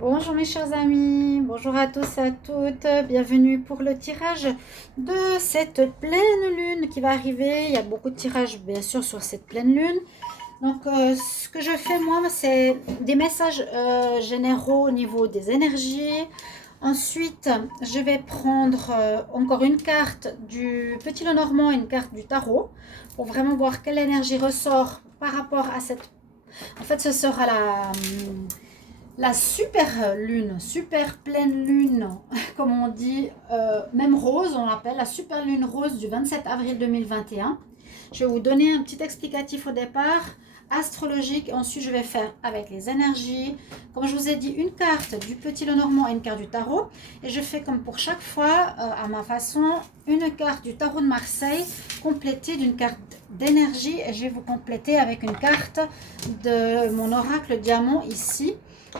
Bonjour mes chers amis, bonjour à tous et à toutes, bienvenue pour le tirage de cette pleine lune qui va arriver. Il y a beaucoup de tirages bien sûr sur cette pleine lune. Donc ce que je fais moi, c'est des messages généraux au niveau des énergies. Ensuite, je vais prendre encore une carte du Petit Lenormand et une carte du tarot pour vraiment voir quelle énergie ressort par rapport à cette... En fait, ce sera la super lune, super pleine lune, comme on dit, même rose, on l'appelle la super lune rose du 27 avril 2021. Je vais vous donner un petit explicatif au départ, astrologique. Ensuite, je vais faire avec les énergies. Comme je vous ai dit, une carte du Petit Lenormand et une carte du tarot. Et je fais comme pour chaque fois, à ma façon, une carte du tarot de Marseille complétée d'une carte d'énergie. Et je vais vous compléter avec une carte de mon oracle diamant ici,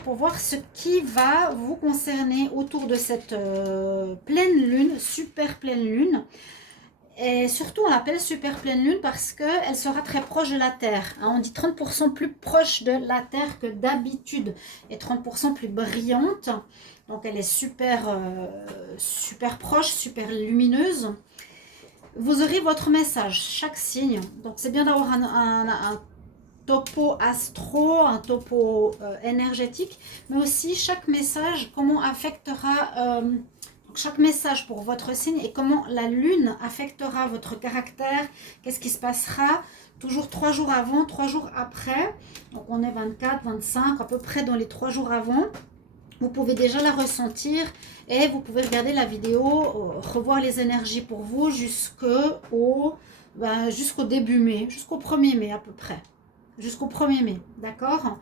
pour voir ce qui va vous concerner autour de cette pleine lune, super pleine lune. Et surtout, on l'appelle super pleine lune parce qu'elle sera très proche de la Terre. On dit 30% plus proche de la Terre que d'habitude et 30% plus brillante. Donc, elle est super proche, super lumineuse. Vous aurez votre message, chaque signe. Donc, c'est bien d'avoir un topo astro, un topo énergétique, mais aussi chaque message, comment affectera chaque message pour votre signe et comment la lune affectera votre caractère, qu'est-ce qui se passera, toujours 3 jours avant, 3 jours après. Donc on est 24, 25, à peu près dans les 3 jours avant. Vous pouvez déjà la ressentir et vous pouvez regarder la vidéo, revoir les énergies pour vous jusqu'au début mai, jusqu'au 1er mai à peu près. Jusqu'au 1er mai, d'accord?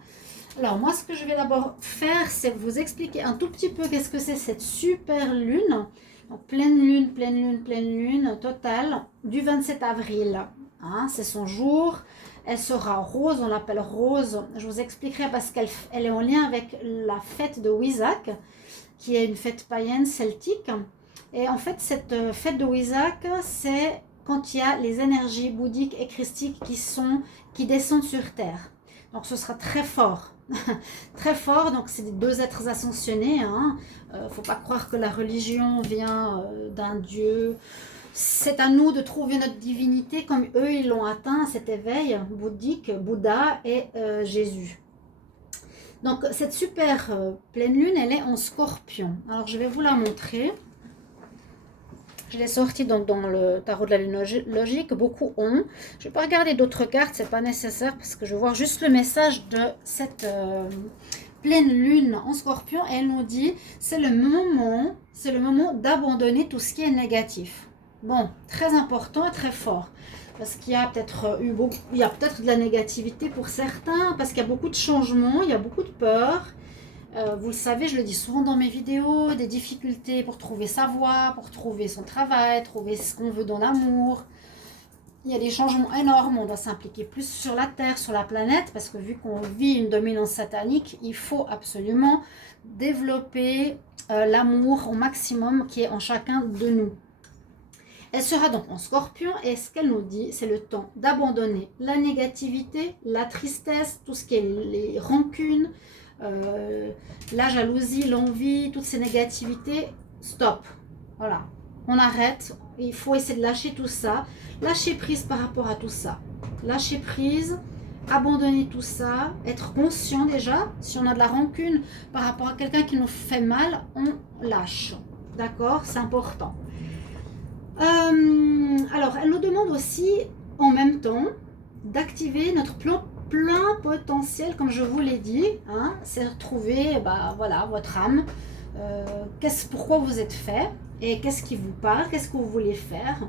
Alors moi, ce que je vais d'abord faire, c'est vous expliquer un tout petit peu qu'est-ce que c'est cette super lune. Donc pleine lune, pleine lune, pleine lune totale du 27 avril. C'est son jour. Elle sera rose, on l'appelle rose. Je vous expliquerai parce qu'elle est en lien avec la fête de Wizak, qui est une fête païenne celtique. Et en fait, cette fête de Wizak, c'est quand il y a les énergies bouddhiques et christiques qui descendent sur Terre. Donc ce sera très fort. Très fort, donc c'est des deux êtres ascensionnés. Faut pas croire que la religion vient d'un dieu. C'est à nous de trouver notre divinité comme eux ils l'ont atteint, cet éveil bouddhique, Bouddha et Jésus. Donc cette super pleine lune, elle est en scorpion. Alors je vais vous la montrer. Je l'ai sortie donc dans le tarot de la lune logique, beaucoup ont. Je ne vais pas regarder d'autres cartes, c'est pas nécessaire parce que je vais voir juste le message de cette pleine lune en scorpion. Et elle nous dit, c'est le moment d'abandonner tout ce qui est négatif. Bon, très important et très fort. Parce qu'il y a peut-être de la négativité pour certains, parce qu'il y a beaucoup de changements, il y a beaucoup de peur. Vous le savez, je le dis souvent dans mes vidéos, des difficultés pour trouver sa voie, pour trouver son travail, trouver ce qu'on veut dans l'amour. Il y a des changements énormes, on doit s'impliquer plus sur la Terre, sur la planète, parce que vu qu'on vit une dominance satanique, il faut absolument développer l'amour au maximum qui est en chacun de nous. Elle sera donc en scorpion et ce qu'elle nous dit, c'est le temps d'abandonner la négativité, la tristesse, tout ce qui est les rancunes, la jalousie, l'envie, toutes ces négativités. Stop. Voilà. On arrête. Il faut essayer de lâcher tout ça. Lâcher prise par rapport à tout ça. Lâcher prise, abandonner tout ça, être conscient déjà. Si on a de la rancune par rapport à quelqu'un qui nous fait mal, on lâche. D'accord? C'est important. Alors, elle nous demande aussi, en même temps, d'activer notre plein potentiel, comme je vous l'ai dit. C'est retrouver voilà, votre âme. Pourquoi vous êtes fait et qu'est-ce qui vous parle, qu'est-ce que vous voulez faire.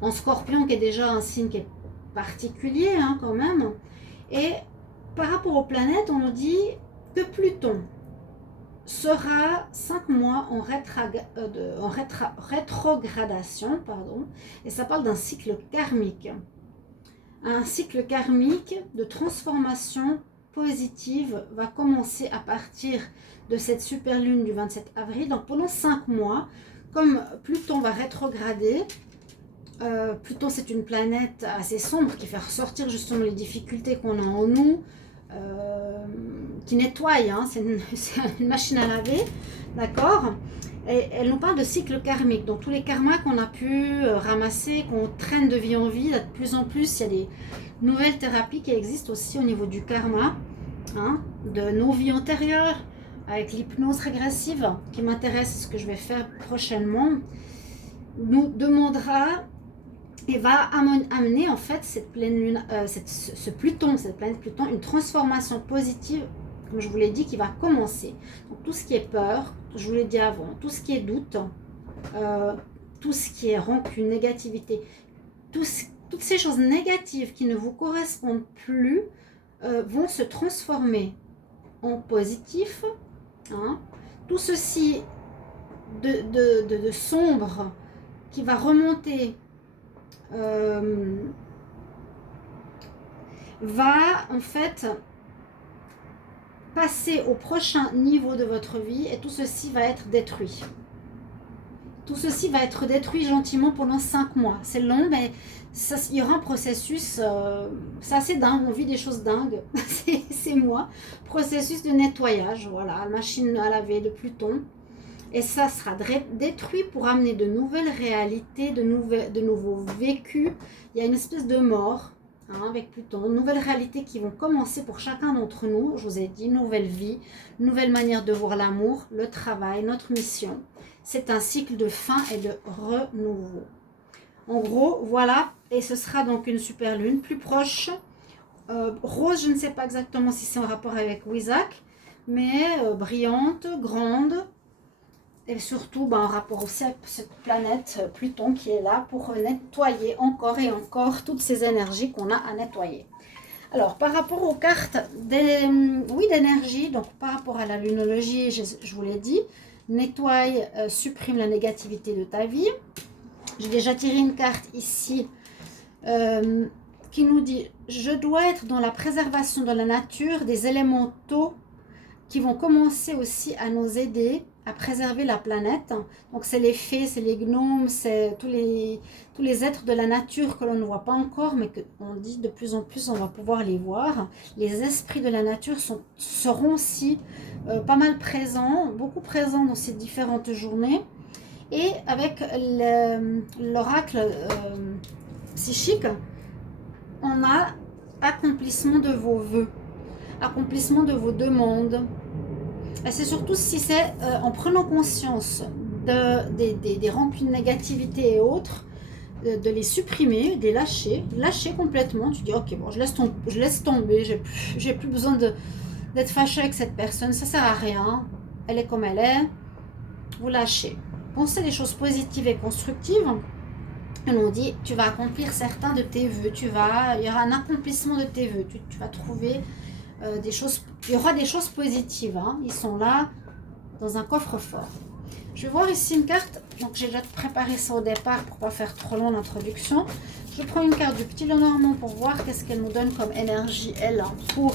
En scorpion, qui est déjà un signe qui est particulier quand même. Et par rapport aux planètes, on nous dit que Pluton sera 5 mois en rétrogradation, et ça parle d'un cycle karmique. Un cycle karmique de transformation positive va commencer à partir de cette super lune du 27 avril. Donc pendant 5 mois, comme Pluton va rétrograder, Pluton c'est une planète assez sombre qui fait ressortir justement les difficultés qu'on a en nous, qui nettoie, hein, c'est une machine à laver, d'accord? Et elle nous parle de cycle karmique, donc tous les karmas qu'on a pu ramasser, qu'on traîne de vie en vie, de plus en plus, il y a des nouvelles thérapies qui existent aussi au niveau du karma, hein, de nos vies antérieures, avec l'hypnose régressive, qui m'intéresse, ce que je vais faire prochainement, nous demandera et va amener en fait cette pleine lune, ce Pluton, cette planète Pluton, une transformation positive, comme je vous l'ai dit, qui va commencer. Donc tout ce qui est peur, je vous l'ai dit avant, tout ce qui est doute, tout ce qui est rancune, négativité, toutes ces choses négatives qui ne vous correspondent plus vont se transformer en positif. Hein. Tout ceci de sombre qui va remonter va en fait passer au prochain niveau de votre vie et tout ceci va être détruit. Tout ceci va être détruit gentiment pendant 5 mois. C'est long, mais ça, il y aura un processus, c'est assez dingue, on vit des choses dingues, c'est moi. Processus de nettoyage, voilà, machine à laver de Pluton. Et ça sera détruit pour amener de nouvelles réalités, de nouveaux vécus. Il y a une espèce de mort hein, avec Pluton, nouvelles réalités qui vont commencer pour chacun d'entre nous. Je vous ai dit, nouvelle vie, nouvelle manière de voir l'amour, le travail, notre mission. C'est un cycle de fin et de renouveau. En gros, voilà, et ce sera donc une super lune plus proche. Rose, je ne sais pas exactement si c'est en rapport avec Wisak, mais brillante, grande, et surtout en rapport aussi avec cette planète Pluton qui est là pour nettoyer encore et encore toutes ces énergies qu'on a à nettoyer. Alors, par rapport aux cartes d'énergie, donc par rapport à la lunologie, je vous l'ai dit, nettoie, supprime la négativité de ta vie. J'ai déjà tiré une carte ici qui nous dit « Je dois être dans la préservation de la nature des élémentaux qui vont commencer aussi à nous aider à préserver la planète. » Donc c'est les fées, c'est les gnomes, c'est tous les êtres de la nature que l'on ne voit pas encore, mais qu'on dit de plus en plus on va pouvoir les voir. Les esprits de la nature seront aussi pas mal présents, beaucoup présents dans ces différentes journées. Et avec l'oracle psychique, on a accomplissement de vos vœux, accomplissement de vos demandes. Et c'est surtout si c'est en prenant conscience des rancunes, négativité et autres, de les supprimer, de les lâcher complètement. Tu dis ok, bon, je laisse tomber, j'ai plus besoin d'être fâché avec cette personne, ça sert à rien, elle est comme elle est, vous lâchez. Pensez des choses positives et constructives. Et on dit, tu vas accomplir certains de tes vœux, il y aura un accomplissement de tes vœux, tu vas trouver des choses, il y aura des choses positives, hein, ils sont là dans un coffre-fort. Je vais voir ici une carte, donc j'ai déjà préparé ça au départ pour ne pas faire trop long l'introduction. Je prends une carte du Petit Lenormand pour voir qu'est-ce qu'elle nous donne comme énergie, elle, pour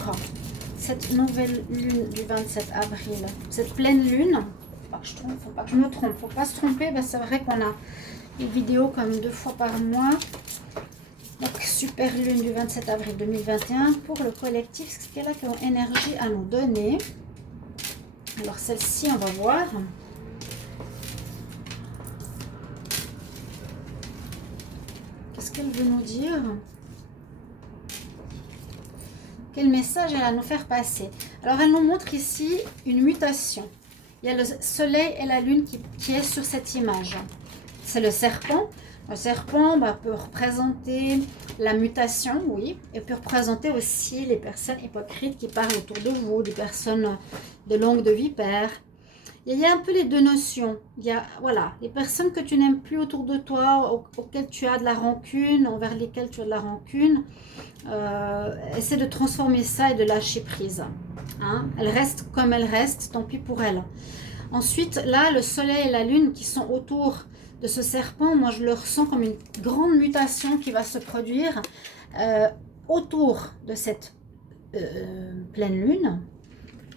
cette nouvelle lune du 27 avril, cette pleine lune. Faut pas que je me trompe, faut pas se tromper, c'est vrai qu'on a une vidéo comme 2 fois par mois. Donc super lune du 27 avril 2021 pour le collectif, ce qu'elle a comme énergie à nous donner. Alors celle-ci, on va voir. Qu'est-ce qu'elle veut nous dire? Quel message elle a à nous faire passer? Alors elle nous montre ici une mutation. Il y a le soleil et la lune qui est sur cette image. C'est le serpent. Le serpent peut représenter la mutation, oui, et peut représenter aussi les personnes hypocrites qui parlent autour de vous, des personnes de langue de vipère. Il y a un peu les deux notions. Il y a, voilà, les personnes que tu n'aimes plus autour de toi, auxquelles tu as de la rancune, envers lesquelles tu as de la rancune. Essaie de transformer ça et de lâcher prise. Hein. Elle reste comme elle reste, tant pis pour elle. Ensuite, là, le soleil et la lune qui sont autour de ce serpent, moi je le ressens comme une grande mutation qui va se produire autour de cette pleine lune.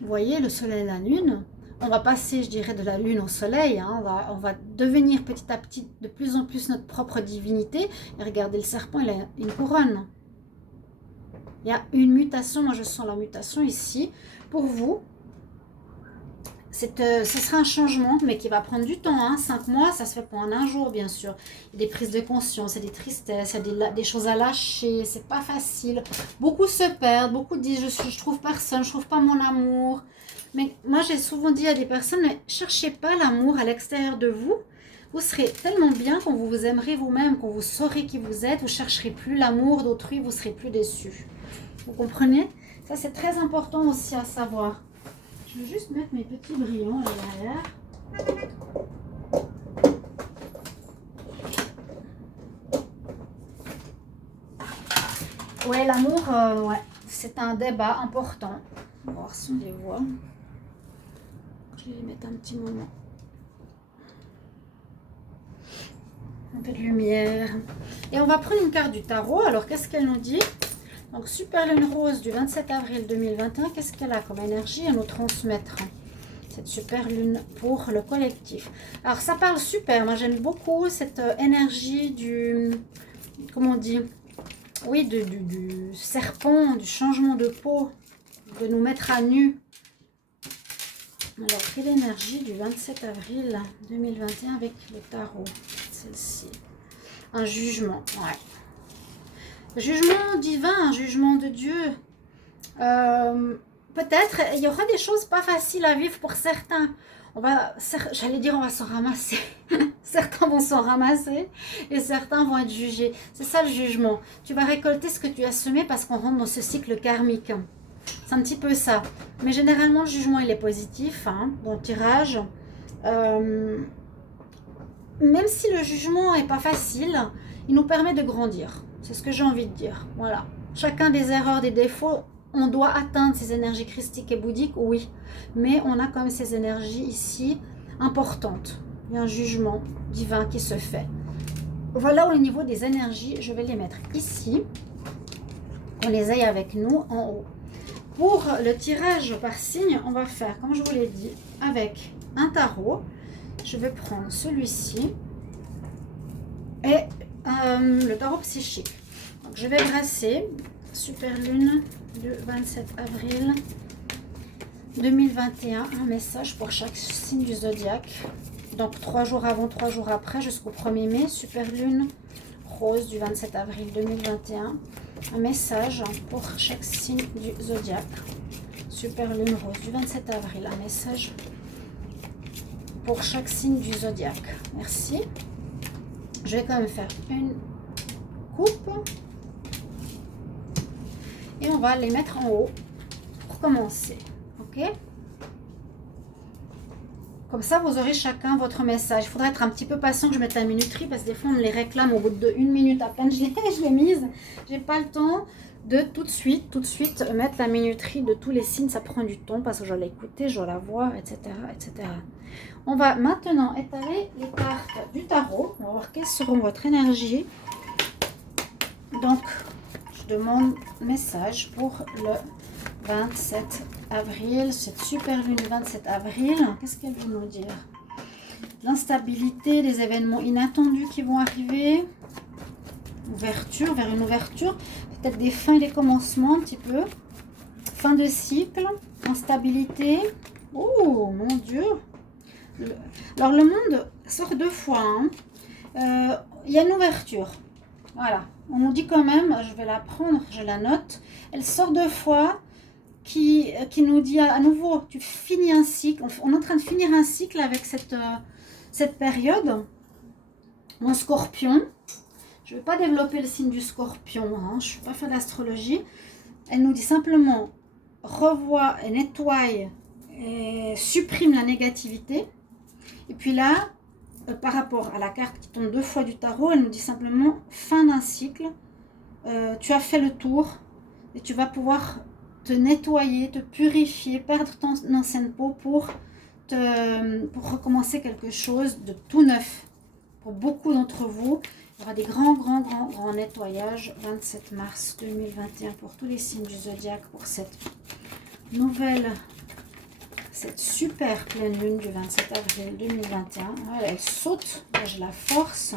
Vous voyez, le soleil et la lune. On va passer, je dirais, de la lune au soleil. Hein. On va devenir petit à petit de plus en plus notre propre divinité. Et regardez, le serpent, il a une couronne. Il y a une mutation, moi je sens la mutation ici. Pour vous, ce sera un changement, mais qui va prendre du temps. Hein. 5 mois, ça se fait pas en un jour, bien sûr. Il y a des prises de conscience, il y a des tristesses, il y a des choses à lâcher. C'est pas facile. Beaucoup se perdent, beaucoup disent je trouve personne, je trouve pas mon amour. Mais moi, j'ai souvent dit à des personnes, mais cherchez pas l'amour à l'extérieur de vous. Vous serez tellement bien quand vous vous aimerez vous-même, quand vous saurez qui vous êtes, vous chercherez plus l'amour d'autrui, vous serez plus déçus. Vous comprenez? Ça, c'est très important aussi à savoir. Je vais juste mettre mes petits brillants là derrière. Ouais, l'amour, ouais, c'est un débat important. On va voir si on les voit. Je vais les mettre un petit moment. Un peu de lumière. Et on va prendre une carte du tarot. Alors, qu'est-ce qu'elle nous dit? Donc, super lune rose du 27 avril 2021. Qu'est-ce qu'elle a comme énergie à nous transmettre? Cette super lune pour le collectif. Alors, ça parle super. Moi, j'aime beaucoup cette énergie du... Comment on dit? Oui, du serpent, du changement de peau, de nous mettre à nu. Alors, quelle énergie du 27 avril 2021 avec le tarot? Celle-ci. Un jugement, ouais. Jugement divin, un jugement de Dieu. Peut-être, il y aura des choses pas faciles à vivre pour certains. J'allais dire, on va s'en ramasser. Certains vont s'en ramasser et certains vont être jugés. C'est ça le jugement. Tu vas récolter ce que tu as semé parce qu'on rentre dans ce cycle karmique. C'est un petit peu ça. Mais généralement, le jugement, il est positif, hein, dans le tirage. Même si le jugement n'est pas facile, il nous permet de grandir. C'est ce que j'ai envie de dire. Voilà. Chacun des erreurs, des défauts, on doit atteindre ces énergies christiques et bouddhiques, oui. Mais on a quand même ces énergies ici importantes. Il y a un jugement divin qui se fait. Voilà au niveau des énergies, je vais les mettre ici. On les aille avec nous en haut. Pour le tirage par signe, on va faire, comme je vous l'ai dit, avec un tarot. Je vais prendre celui-ci et le tarot psychique. Donc, je vais brasser super lune du 27 avril 2021, un message pour chaque signe du zodiaque. Donc 3 jours avant, 3 jours après, jusqu'au 1er mai, super lune rose du 27 avril 2021. Un message pour chaque signe du zodiaque. Super lune rose du 27 avril, un message pour chaque signe du zodiaque. Merci. Je vais quand même faire une coupe. Et on va les mettre en haut pour commencer. Ok? Comme ça, vous aurez chacun votre message. Il faudra être un petit peu patient que je mette la minuterie parce que des fois, on me les réclame au bout de 1 minute à peine. Je l'ai mise. J'ai pas le temps de tout de suite mettre la minuterie de tous les signes. Ça prend du temps parce que je dois l'écouter, je dois la voir, etc., etc. On va maintenant étaler les cartes du tarot. On va voir quelles seront votre énergie. Donc, je demande message pour le 27 avril, cette super lune du 27 avril. Qu'est-ce qu'elle veut nous dire? L'instabilité, des événements inattendus qui vont arriver. Ouverture, vers une ouverture. Peut-être des fins et des commencements un petit peu. Fin de cycle. Instabilité. Oh mon Dieu. Alors le monde sort 2 fois. Hein. Il y a une ouverture. Voilà. On nous dit quand même, je vais la prendre, je la note. Elle sort 2 fois. Qui nous dit à nouveau, tu finis un cycle, on est en train de finir un cycle avec cette période en scorpion. Je ne vais pas développer le signe du scorpion, hein, je ne suis pas fan d'astrologie. Elle nous dit simplement, revois et nettoie et supprime la négativité. Et puis là, par rapport à la carte qui tombe 2 fois du tarot, elle nous dit simplement, fin d'un cycle, tu as fait le tour et tu vas pouvoir te nettoyer, te purifier, perdre ton ancienne peau pour recommencer quelque chose de tout neuf. Pour beaucoup d'entre vous, il y aura des grands nettoyages 27 mars 2021 pour tous les signes du zodiaque pour cette super pleine lune du 27 avril 2021. Voilà, elle saute, là j'ai la force.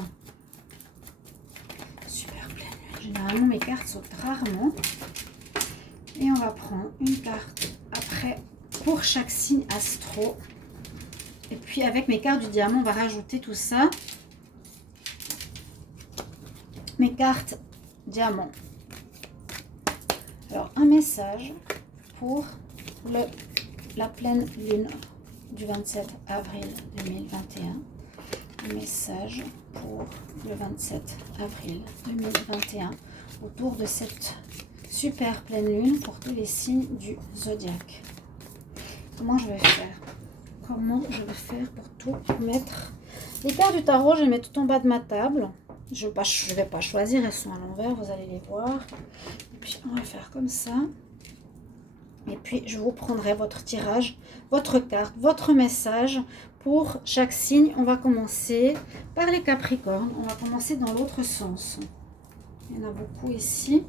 Super pleine lune. Généralement mes cartes sautent rarement. Et on va prendre une carte après pour chaque signe astro. Et puis avec mes cartes du diamant, on va rajouter tout ça. Mes cartes diamant. Alors, un message pour la pleine lune du 27 avril 2021. Un message pour le 27 avril 2021 autour de cette super pleine lune pour tous les signes du zodiaque. Comment je vais faire? Comment je vais faire pour tout mettre? Les cartes du tarot, je les mets tout en bas de ma table. Je ne vais pas choisir, elles sont à l'envers, vous allez les voir. Et puis on va faire comme ça. Et puis je vous prendrai votre tirage, votre carte, votre message pour chaque signe. On va commencer par les Capricornes. On va commencer dans l'autre sens. Il y en a beaucoup ici.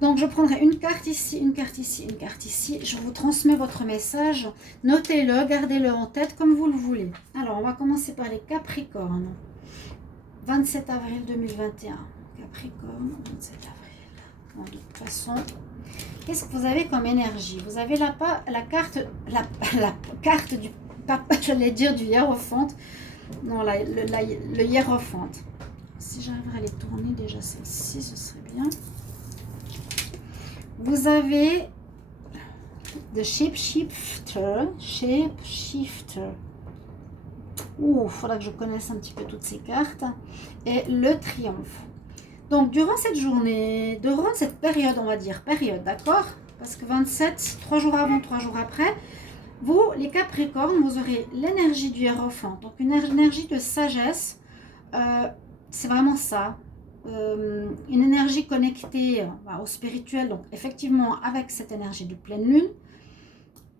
Donc je prendrai une carte ici, une carte ici, une carte ici. Je vous transmets votre message. Notez-le, gardez-le en tête comme vous le voulez. Alors on va commencer par les Capricornes. 27 avril 2021. Capricorne, 27 avril. Bon, de toute façon, qu'est-ce que vous avez comme énergie? Vous avez la carte du papa, j'allais dire du hiérophant. Non, le hiérophant. Si j'arriverais à les tourner déjà celle-ci, ce serait bien. Vous avez The Shapeshifter. Il faudra que je connaisse un petit peu toutes ces cartes. Et le triomphe. Donc, durant cette journée, durant cette période, on va dire période, d'accord? Parce que 27, 3 jours avant, 3 jours après, vous, les Capricornes, vous aurez l'énergie du hiérophant. Donc, une énergie de sagesse. C'est vraiment ça. Une énergie connectée au spirituel. Donc, effectivement, avec cette énergie de pleine lune,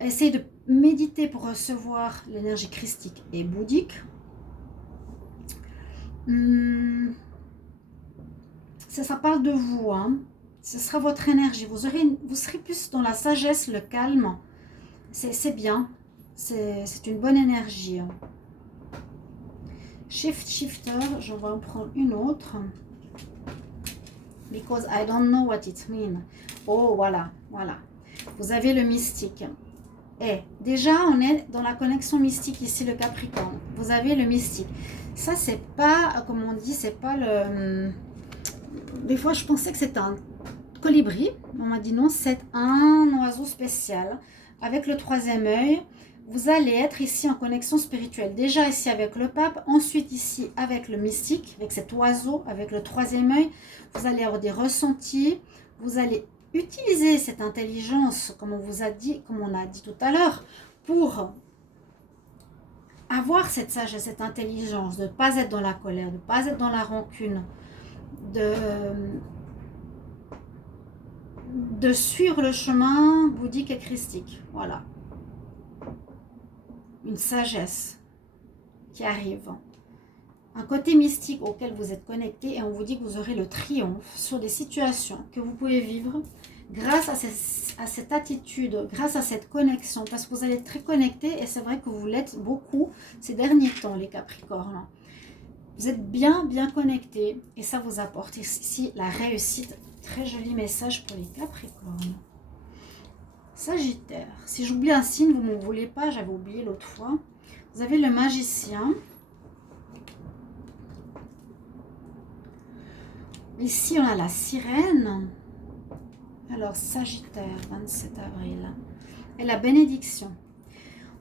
essayez de méditer pour recevoir l'énergie christique et bouddhique. Ça parle de vous, hein. Ce sera votre énergie. Vous serez plus dans la sagesse, le calme. C'est bien. C'est une bonne énergie. Shifter, je vais en prendre une autre. Because I don't know what it means. Oh, voilà. Vous avez le mystique. Et déjà, on est dans la connexion mystique ici, le Capricorne. Vous avez le mystique. Ça, c'est pas, comme on dit, c'est pas le... Des fois, je pensais que c'était un colibri. On m'a dit non, c'est un oiseau spécial. Avec le 3e œil, vous allez être ici en connexion spirituelle. Déjà ici avec le pape, ensuite ici avec le mystique, avec cet oiseau, avec le 3e œil. Vous allez avoir des ressentis. Vous allez utiliser cette intelligence, comme on a dit tout à l'heure, pour avoir cette sagesse, cette intelligence, de ne pas être dans la colère, de ne pas être dans la rancune, de suivre le chemin bouddhique et christique. Voilà. Une sagesse qui arrive. Un côté mystique auquel vous êtes connecté et on vous dit que vous aurez le triomphe sur des situations que vous pouvez vivre grâce à cette attitude, grâce à cette connexion, parce que vous allez être très connecté et c'est vrai que vous l'êtes beaucoup ces derniers temps, les Capricornes. Vous êtes bien connecté et ça vous apporte ici la réussite. Très joli message pour les Capricornes. Sagittaire. Si j'oublie un signe, vous ne m'en voulez pas, j'avais oublié l'autre fois. Vous avez le magicien. Ici, on a la sirène. Alors, Sagittaire, 27 avril. Et la bénédiction.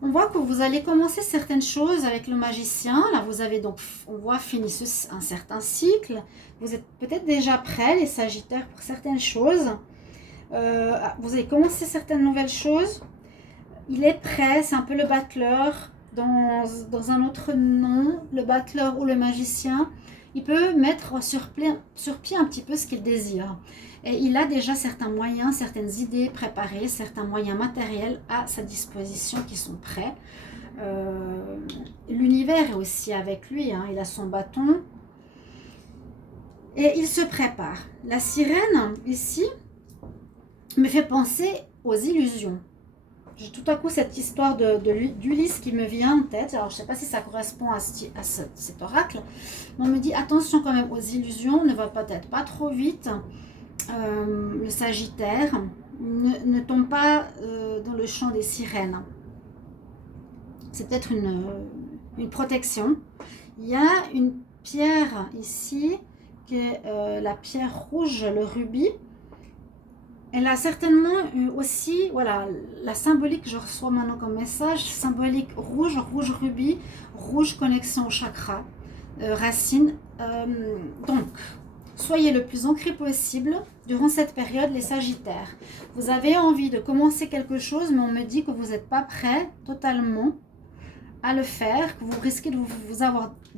On voit que vous allez commencer certaines choses avec le magicien. Là, vous avez donc, on voit, fini un certain cycle. Vous êtes peut-être déjà prêts, les Sagittaires, pour certaines choses. Vous avez commencé certaines nouvelles choses. Il est prêt, c'est un peu le battleur. Dans un autre nom, le battleur ou le magicien. Il peut mettre sur pied un petit peu ce qu'il désire. Et il a déjà certains moyens, certaines idées préparées, certains moyens matériels à sa disposition qui sont prêts. L'univers est aussi avec lui, hein, il a son bâton. Et il se prépare. La sirène, ici, me fait penser aux illusions. J'ai tout à coup cette histoire d'Ulysse qui me vient en tête. Alors, je ne sais pas si ça correspond à cet oracle. Mais on me dit, attention quand même aux illusions, ne va peut-être pas trop vite. Le Sagittaire, ne tombe pas dans le champ des sirènes. C'est peut-être une protection. Il y a une pierre ici, qui est la pierre rouge, le rubis. Elle a certainement aussi, voilà, la symbolique que je reçois maintenant comme message, symbolique rouge, rouge rubis, rouge connexion au chakra, racine. Donc, soyez le plus ancré possible durant cette période, les Sagittaires. Vous avez envie de commencer quelque chose, mais on me dit que vous n'êtes pas prêt totalement à le faire, que vous risquez de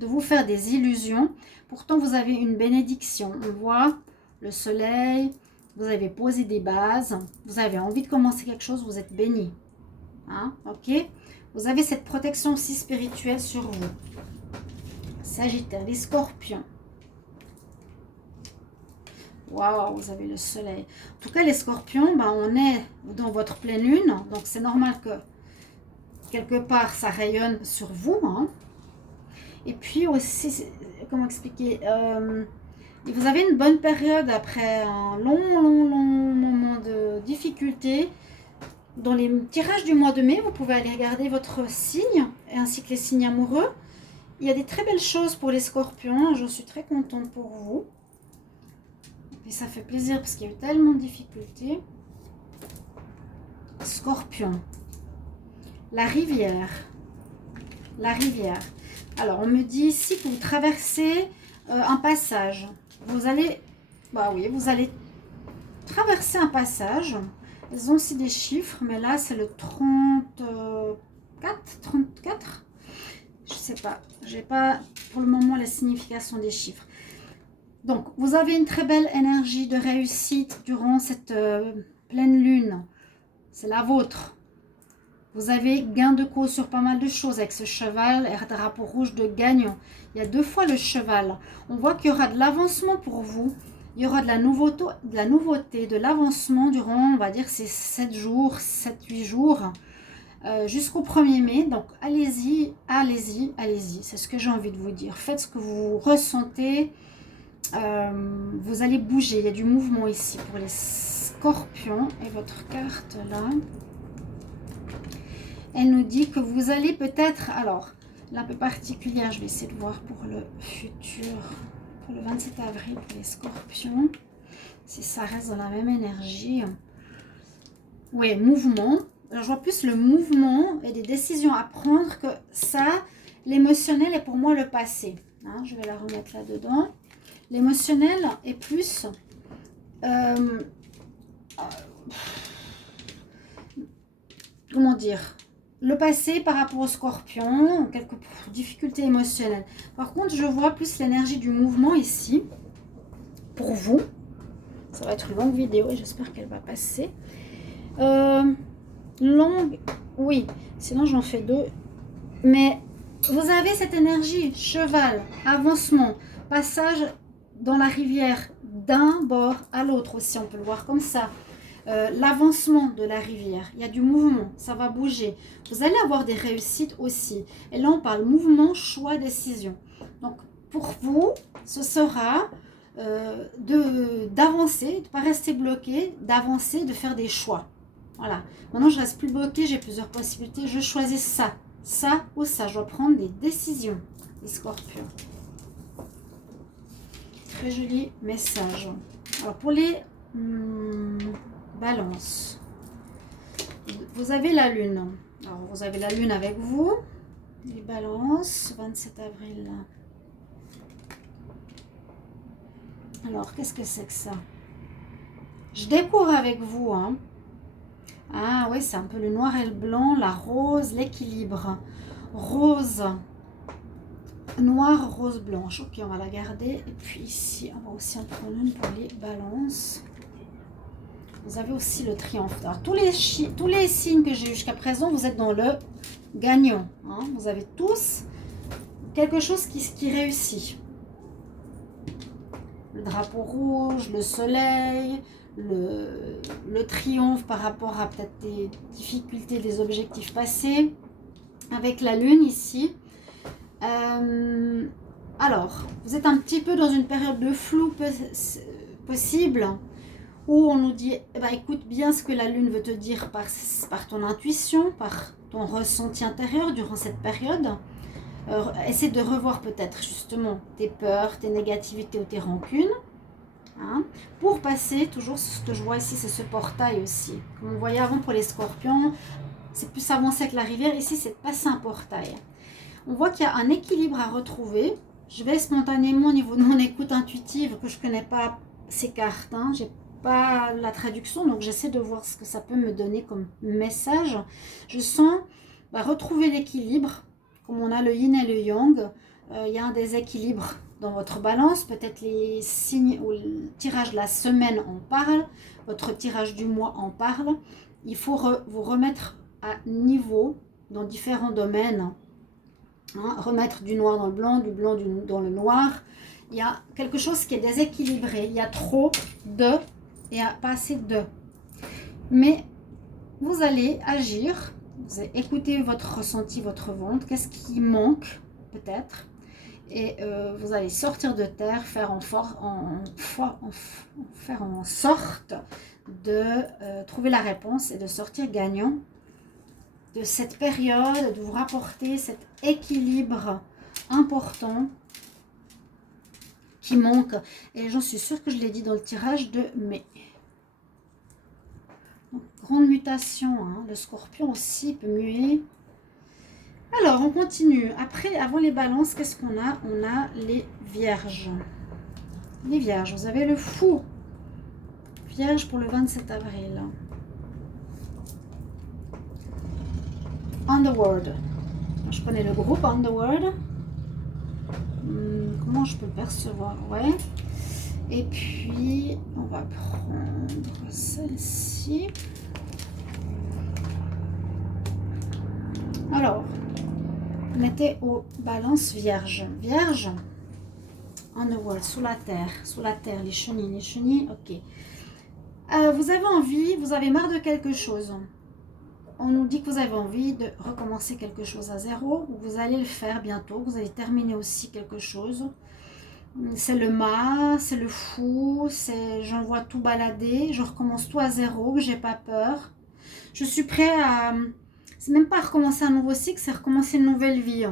vous faire des illusions. Pourtant, vous avez une bénédiction. On voit le soleil, vous avez posé des bases, vous avez envie de commencer quelque chose, vous êtes béni. Hein? Ok? Vous avez cette protection aussi spirituelle sur vous. Sagittaire, les scorpions. Waouh, vous avez le soleil. En tout cas, les scorpions, ben, on est dans votre pleine lune, donc c'est normal que quelque part ça rayonne sur vous. Hein. Et puis aussi, comment expliquer, vous avez une bonne période après un long moment de difficulté. Dans les tirages du mois de mai, vous pouvez aller regarder votre signe, ainsi que les signes amoureux. Il y a des très belles choses pour les scorpions, je suis très contente pour vous. Et ça fait plaisir parce qu'il y a eu tellement de difficultés. Scorpion. La rivière. La rivière. Alors, on me dit ici que vous traversez un passage. Vous allez, bah oui, vous allez traverser un passage. Ils ont aussi des chiffres, mais là, c'est le 34. Je ne sais pas. Je n'ai pas pour le moment la signification des chiffres. Donc, vous avez une très belle énergie de réussite durant cette pleine lune. C'est la vôtre. Vous avez gain de cause sur pas mal de choses avec ce cheval et drapeau rouge de gagnant. Il y a 2 fois le cheval. On voit qu'il y aura de l'avancement pour vous. Il y aura de la nouveauté, de l'avancement durant, on va dire, ces 7 jours, 7-8 jours, jusqu'au 1er mai. Donc, allez-y, allez-y, allez-y. C'est ce que j'ai envie de vous dire. Faites ce que vous ressentez. Vous allez bouger. Il y a du mouvement ici pour les scorpions. Et votre carte, là, elle nous dit que vous allez peut-être... Alors, là, un peu particulière, je vais essayer de voir pour le futur... Pour le 27 avril, pour les scorpions, si ça reste dans la même énergie. Oui, mouvement. Alors, je vois plus le mouvement et des décisions à prendre que ça. L'émotionnel est pour moi le passé. Hein, je vais la remettre là-dedans. L'émotionnel est plus... comment dire, le passé par rapport au scorpion, quelques difficultés émotionnelles. Par contre, je vois plus l'énergie du mouvement ici, pour vous. Ça va être une longue vidéo et j'espère qu'elle va passer. Longue, oui, sinon j'en fais 2. Mais vous avez cette énergie, cheval, avancement, passage dans la rivière d'un bord à l'autre aussi, on peut le voir comme ça. L'avancement de la rivière, il y a du mouvement, ça va bouger. Vous allez avoir des réussites aussi. Et là, on parle mouvement, choix, décision. Donc, pour vous, ce sera d'avancer, de ne pas rester bloqué, d'avancer, de faire des choix. Voilà. Maintenant, je ne reste plus bloqué, j'ai plusieurs possibilités. Je choisis ça ou ça. Je dois prendre des décisions, les scorpions. Très joli message. Alors, pour les... Balance. Vous avez la lune. Alors, vous avez la lune avec vous. Les balances, 27 avril. Alors, qu'est-ce que c'est que ça? Je découvre avec vous. Hein. Ah oui, c'est un peu le noir et le blanc, la rose, l'équilibre. Rose. Noir, rose, blanche. Ok, on va la garder. Et puis ici, on va aussi en prendre une pour les balances. Vous avez aussi le triomphe. Alors, tous les signes que j'ai eu jusqu'à présent, vous êtes dans le gagnant. Hein. Vous avez tous quelque chose qui réussit. Le drapeau rouge, le soleil, le triomphe par rapport à peut-être des difficultés, des objectifs passés. Avec la lune ici. Alors, vous êtes un petit peu dans une période de flou possible. où on nous dit, eh ben, écoute bien ce que la lune veut te dire par ton intuition, par ton ressenti intérieur durant cette période. Essaie de revoir peut-être justement tes peurs, tes négativités ou tes rancunes. Hein, pour passer, toujours ce que je vois ici, c'est ce portail aussi. Comme on voyait avant pour les scorpions, c'est plus avancé que la rivière. Ici, c'est de passer un portail. On voit qu'il y a un équilibre à retrouver. Je vais spontanément au niveau de mon écoute intuitive, que je ne connais pas ces cartes. Hein, j'ai pas la traduction, donc j'essaie de voir ce que ça peut me donner comme message. Je sens retrouver l'équilibre, comme on a le yin et le yang. Il y a un déséquilibre dans votre balance, peut-être les signes ou le tirage de la semaine en parle, votre tirage du mois en parle. Il faut vous remettre à niveau dans différents domaines. Hein, remettre du noir dans le blanc, du blanc dans le noir. Il y a quelque chose qui est déséquilibré. Il y a trop de et pas assez de. Mais vous allez agir, vous allez écouter votre ressenti, votre ventre. Qu'est-ce qui manque peut-être? Et vous allez sortir de terre, faire en sorte de trouver la réponse et de sortir gagnant de cette période, de vous rapporter cet équilibre important qui manque. Et j'en suis sûre que je l'ai dit dans le tirage de mai. Donc, grande mutation, hein. Le scorpion aussi peut muer. Alors, on continue. Après, avant les balances, qu'est-ce qu'on a? On a les vierges. Les vierges, vous avez le fou. Vierge pour le 27 avril. Underworld. Je connais le groupe Underworld. Comment je peux le percevoir? Ouais. Et puis, on va prendre celle-ci. Alors, mettez aux balances vierge. Vierge, Underworld, sous la terre, les chenilles, ok. Vous avez envie, vous avez marre de quelque chose. On nous dit que vous avez envie de recommencer quelque chose à zéro. Vous allez le faire bientôt. Vous allez terminer aussi quelque chose. C'est le mât, c'est le fou, c'est j'envoie tout balader, je recommence tout à zéro, j'ai pas peur. Je suis prêt à... C'est même pas recommencer un nouveau cycle, c'est recommencer une nouvelle vie.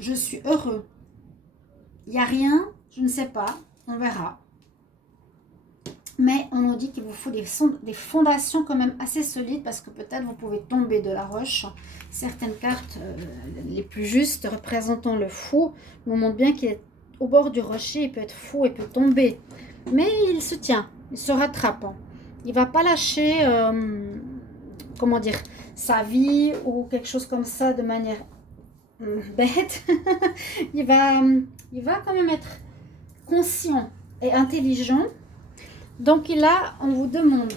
Je suis heureux. Il n'y a rien, je ne sais pas, on verra. Mais on nous dit qu'il vous faut des fondations quand même assez solides parce que peut-être vous pouvez tomber de la roche. Certaines cartes les plus justes représentant le fou nous montrent bien qu'il est au bord du rocher, il peut être fou, il peut tomber. Mais il se tient, il se rattrape. Il ne va pas lâcher, comment dire, sa vie ou quelque chose comme ça de manière bête. il va quand même être conscient et intelligent. Donc là, on vous demande,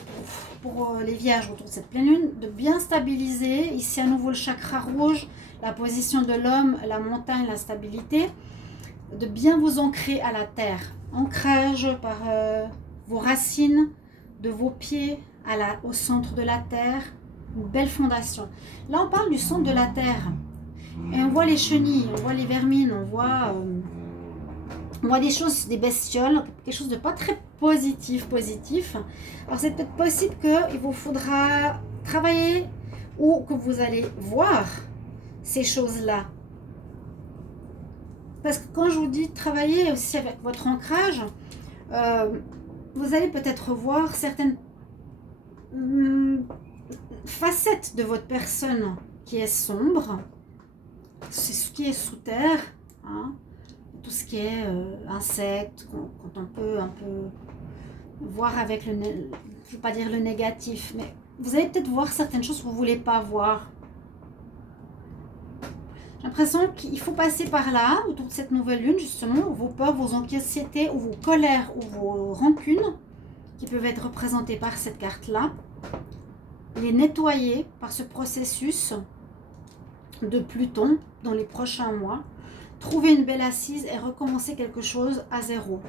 pour les vierges autour de cette pleine lune, de bien stabiliser. Ici, à nouveau, le chakra rouge, la position de l'homme, la montagne, la stabilité. De bien vous ancrer à la terre. Ancrage par vos racines, de vos pieds au centre de la terre. Une belle fondation. Là, on parle du centre de la terre. Et on voit les chenilles, on voit les vermines, on voit des choses, des bestioles, quelque chose de pas très positif. Alors c'est peut-être possible qu'il vous faudra travailler ou que vous allez voir ces choses-là. Parce que quand je vous dis travailler aussi avec votre ancrage, vous allez peut-être voir certaines facettes de votre personne qui est sombre, c'est ce qui est sous terre, hein. Tout ce qui est insectes, quand on peut un peu voir avec je ne veux pas dire le négatif, mais vous allez peut-être voir certaines choses que vous ne voulez pas voir. J'ai l'impression qu'il faut passer par là, autour de cette nouvelle lune, justement, où vos peurs, vos anxiétés, ou vos colères, ou vos rancunes, qui peuvent être représentées par cette carte-là, les nettoyer par ce processus de Pluton dans les prochains mois. Trouver une belle assise et recommencer quelque chose à zéro.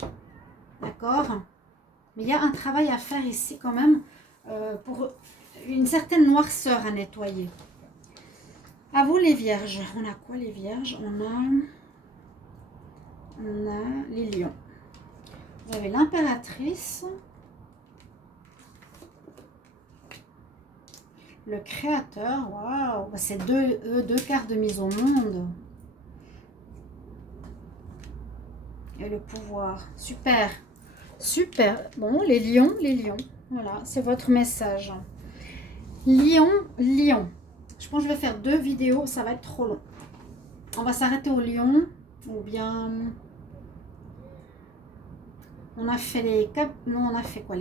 D'accord? Mais il y a un travail à faire ici quand même pour une certaine noirceur à nettoyer. À vous les vierges. On a quoi les vierges? On a les lions. Vous avez l'impératrice, le créateur, waouh, c'est deux cartes de mise au monde. Et le pouvoir, super, super. Bon, les lions, voilà, c'est votre message. Lion, lion. Je pense que je vais faire 2 vidéos, ça va être trop long. On va s'arrêter au lion, ou bien... On a fait les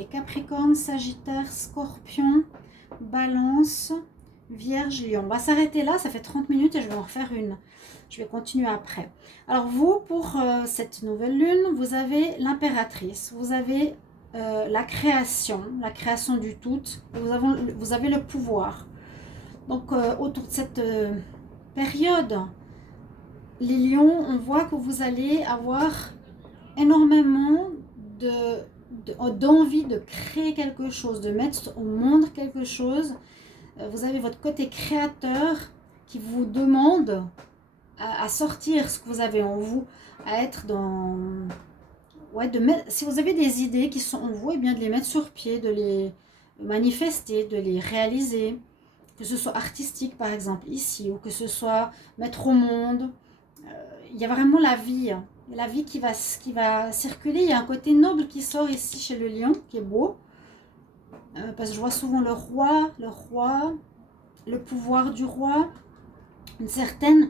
Capricornes, Sagittaire, Scorpion, Balance, Vierge, Lion. On va s'arrêter là, ça fait 30 minutes et je vais en refaire une. Je vais continuer après. Alors vous, pour cette nouvelle lune, vous avez l'impératrice, vous avez la création du tout, et vous avez le pouvoir. Donc autour de cette période, les lions, on voit que vous allez avoir énormément d'envie de créer quelque chose, de mettre au monde quelque chose. Vous avez votre côté créateur qui vous demande à sortir ce que vous avez en vous, à être dans... Ouais, si vous avez des idées qui sont en vous, et bien de les mettre sur pied, de les manifester, de les réaliser, que ce soit artistique par exemple ici, ou que ce soit mettre au monde. Il y a vraiment la vie qui va circuler. Il y a un côté noble qui sort ici chez le lion, qui est beau. Parce que je vois souvent le roi, le pouvoir du roi, une certaine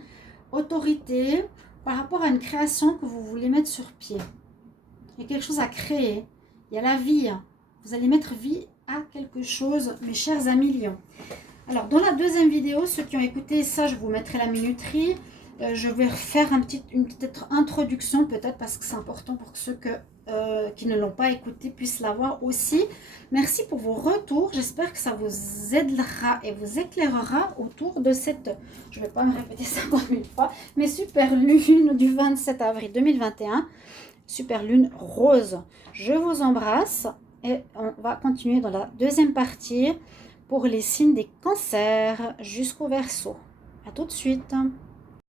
autorité par rapport à une création que vous voulez mettre sur pied. Il y a quelque chose à créer. Il y a la vie. Vous allez mettre vie à quelque chose, mes chers amis lions. Alors, dans la deuxième vidéo, ceux qui ont écouté ça, je vous mettrai la minuterie. Je vais faire une petite introduction peut-être parce que c'est important pour que ceux qui ne l'ont pas écouté puissent l'avoir aussi. Merci pour vos retours. J'espère que ça vous aidera et vous éclairera autour de cette, je ne vais pas me répéter 50 000 fois, mais super lune du 27 avril 2021. Super lune rose. Je vous embrasse et on va continuer dans la deuxième partie pour les signes des cancers jusqu'au Verseau. À tout de suite.